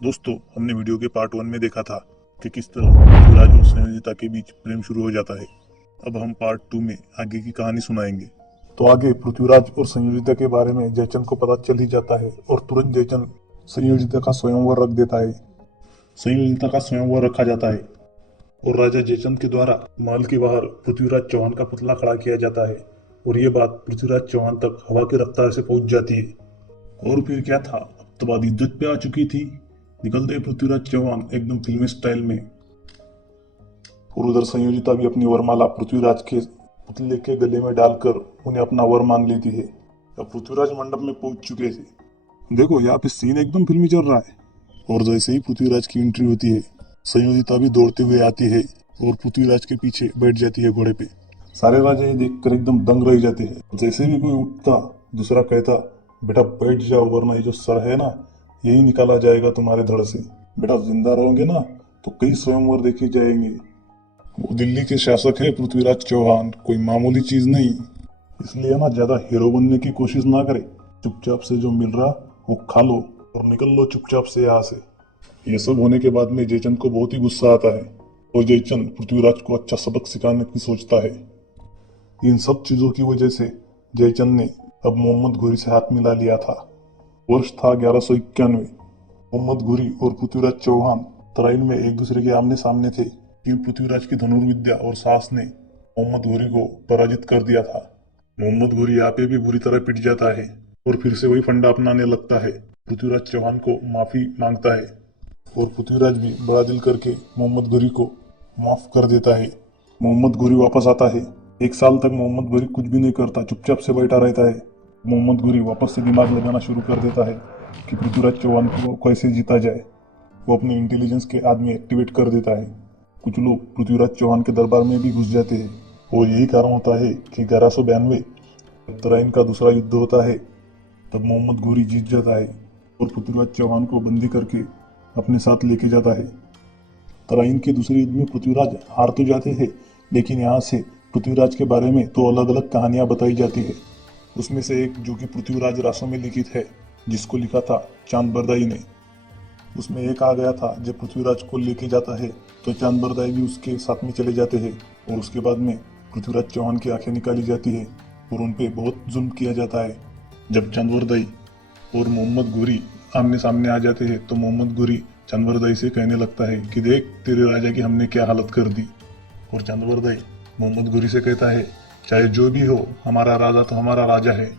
दोस्तों, हमने वीडियो के पार्ट 1 में देखा था कि किस तरह पृथ्वीराज और संयोजिता के बीच प्रेम शुरू हो जाता है। अब हम पार्ट 2 में आगे की कहानी सुनाएंगे। तो आगे पृथ्वीराज और संयोजिता के बारे में जयचंद को पता चल ही जाता है और तुरंत जयचंद संयोजिता का स्वयंवर रख देता है। संयोजिता का स्वयंवर रखा जाता है और राजा जयचंद के द्वारा महल के बाहर पृथ्वीराज चौहान का पुतला खड़ा किया जाता है और ये बात पृथ्वीराज चौहान तक हवा की रफ्तार से पहुंच जाती है। और फिर क्या था, अब तो बात इज्जत पे आ चुकी थी। निकलते पृथ्वीराज चौहान एकदम फिल्मी स्टाइल में और उधर संयोजिता भी अपनी वरमाला पृथ्वीराज के पुतले के गले में डालकर उन्हें अपना वर मान लेती है। अब पृथ्वीराज मंडप में पहुंच चुके थे। देखो, यहाँ पे सीन एकदम फिल्मी चल रहा है और जैसे ही पृथ्वीराज की एंट्री होती है, संयोजिता भी दौड़ते हुए आती है और पृथ्वीराज के पीछे बैठ जाती है घोड़े पे। सारे राजा ये देखकर एकदम दंग रह जाते हैं। जैसे भी कोई उठता, दूसरा कहता, बेटा बैठ जाओ वरना ये जो सर है ना, यही निकाला जाएगा तुम्हारे धड़ से। बेटा जिंदा रहोगे ना तो कई स्वयंवर देखे जाएंगे। वो दिल्ली के शासक है पृथ्वीराज चौहान, कोई मामूली चीज नहीं। इसलिए ना ज्यादा हीरो बनने की कोशिश ना करे। चुपचाप से जो मिल रहा वो खा लो और निकल लो चुपचाप से यहाँ से। ये सब होने के बाद में जयचंद को बहुत ही गुस्सा आता है और जयचंद पृथ्वीराज को अच्छा सबक सिखाने की सोचता है। इन सब चीजों की वजह से जयचंद ने अब मोहम्मद घुरी से हाथ मिला लिया था। वर्ष था 1191। मोहम्मद घुरी और पृथ्वीराज चौहान तराइन में एक दूसरे के आमने सामने थे, लेकिन पृथ्वीराज की धनुर्विद्या और साहस ने मोहम्मद घुरी को पराजित कर दिया था। मोहम्मद घुरी यहाँ पे भी बुरी तरह पिट जाता है और फिर से वही फंडा अपनाने लगता है। पृथ्वीराज चौहान को माफी मांगता है और पृथ्वीराज भी बड़ा दिल करके मोहम्मद घुरी को माफ कर देता है। मोहम्मद घुरी वापस आता है। एक साल तक मोहम्मद घुरी कुछ भी नहीं करता, चुपचाप से बैठा रहता है। मोहम्मद घुरी वापस से दिमाग लगाना शुरू कर देता है कि पृथ्वीराज चौहान को कैसे जीता जाए। वो अपने इंटेलिजेंस के आदमी एक्टिवेट कर देता है। कुछ लोग पृथ्वीराज चौहान के दरबार में भी घुस जाते हैं और यही कारण होता है कि 1192 तराइन का दूसरा युद्ध होता है। तब मोहम्मद घुरी जीत जाता है और पृथ्वीराज चौहान को बंदी करके अपने साथ लेके जाता है। तराइन के दूसरे युद्ध में पृथ्वीराज हार तो जाते हैं, लेकिन यहाँ से पृथ्वीराज के बारे में तो अलग अलग कहानियां बताई जाती है। उसमें से एक जो कि पृथ्वीराज रासों में लिखित है, जिसको लिखा था चांद बरदाई ने। उसमें एक आ गया था, जब पृथ्वीराज को लेके जाता है तो चांद बरदाई भी उसके साथ में चले जाते हैं और उसके बाद में पृथ्वीराज चौहान की आंखें निकाली जाती है और उन पे बहुत जुल्म किया जाता है। जब चांद बरदाई और मोहम्मद घुरी आमने सामने आ जाते हैं तो मोहम्मद घुरी चंदवरदाई से कहने लगता है कि देख तेरे राजा की हमने क्या हालत कर दी। और चंदवरदाई मोहम्मद घुरी से कहता है, चाहे जो भी हो हमारा राजा तो हमारा राजा है।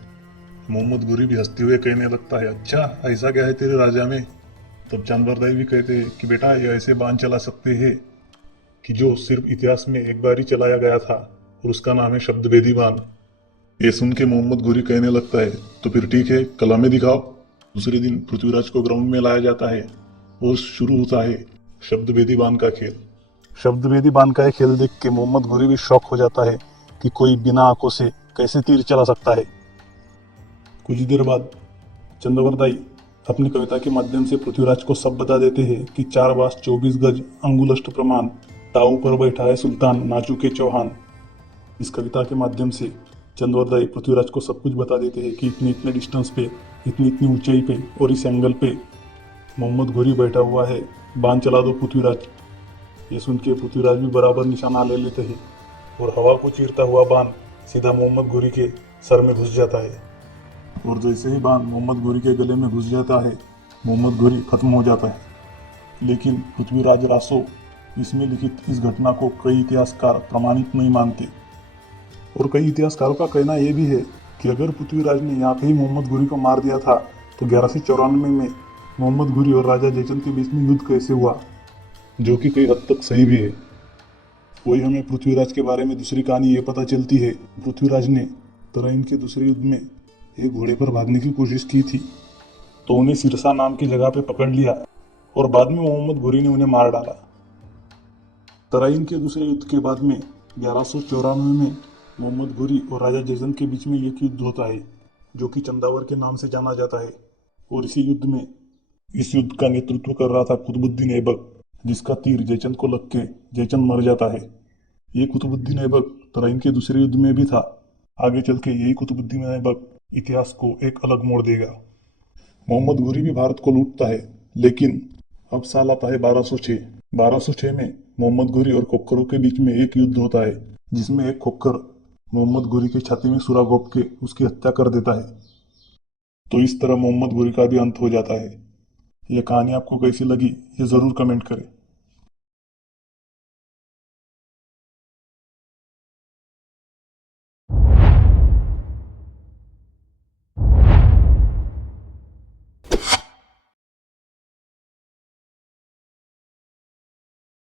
मोहम्मद घुरी भी हंसते हुए कहने लगता है, अच्छा ऐसा क्या है तेरे राजा में। तब चंदवरदाई भी कहते हैं कि बेटा ये ऐसे बांध चला सकते हैं कि जो सिर्फ इतिहास में एक बार ही चलाया गया था और उसका नाम है शब्द भेदी बांध। ये सुन के मोहम्मद घुरी कहने लगता है, तो फिर ठीक है, कला में दिखाओ। दूसरे दिन पृथ्वीराज को ग्राउंड में लाया जाता है और शुरू होता है शब्द भेदी बांध का खेल। शब्द भेदी बांध का खेल देख के मोहम्मद घुरी भी शौक हो जाता है कि कोई बिना आंखों से कैसे तीर चला सकता है। कुछ देर बाद चंद्रवरदाई अपनी कविता के माध्यम से पृथ्वीराज को सब बता देते हैं कि 4 बास 24 गज अंगुलष्ट प्रमाण, टाऊ पर बैठा है सुल्तान नाचू के चौहान। इस कविता के माध्यम से चंद्रवरदाई पृथ्वीराज को सब कुछ बता देते हैं कि इतने इतने डिस्टेंस पे, इतनी इतनी ऊंचाई पे और इस एंगल पे मोहम्मद घुरी बैठा हुआ है, बांध चला दो पृथ्वीराज। ये सुन के पृथ्वीराज भी बराबर निशाना ले लेते हैं और हवा को चीरता हुआ बाण सीधा मोहम्मद घुरी के सर में घुस जाता है। और जैसे ही बाण मोहम्मद घुरी के गले में घुस जाता है, मोहम्मद घुरी खत्म हो जाता है। लेकिन पृथ्वीराज रासो इसमें लिखित इस घटना को कई इतिहासकार प्रमाणित नहीं मानते और कई इतिहासकारों का कहना यह भी है कि अगर पृथ्वीराज ने यहाँ पे ही मोहम्मद घुरी को मार दिया था तो 1194 में मोहम्मद घुरी और राजा जयचंद के बीच में युद्ध कैसे हुआ, जो कि कई हद तक सही भी है। वही हमें पृथ्वीराज के बारे में दूसरी कहानी ये पता चलती है, पृथ्वीराज ने तराइन के दूसरे युद्ध में एक घोड़े पर भागने की कोशिश की थी तो उन्हें सिरसा नाम की जगह पे पकड़ लिया और बाद में मोहम्मद घुरी ने उन्हें मार डाला। तराइन के दूसरे युद्ध के बाद में 1194 में मोहम्मद घुरी और राजा जयचंद के बीच में एक युद्ध होता है जो कि चंदावर के नाम से जाना जाता है। और इस युद्ध का नेतृत्व कर रहा था कुतुबुद्दीन ऐबक, जिसका तीर जयचंद को लग के जयचंद मर जाता है। ये कुतुबुद्दीन ऐबक तराइन के दूसरे युद्ध में भी था। आगे चल के यही कुतुबुद्दीन ऐबक इतिहास को एक अलग मोड़ देगा। मोहम्मद घुरी भी भारत को लूटता है, लेकिन अब साल आता है 1206। 1206 में मोहम्मद घोरी और खोखरों के बीच में एक युद्ध होता है, जिसमें एक खोखर मोहम्मद घोरी की छाती में सुरा घोंप के उसकी हत्या कर देता है। तो इस तरह मोहम्मद घोरी का भी अंत हो जाता है। यह कहानी आपको कैसी लगी, ये जरूर कमेंट करें।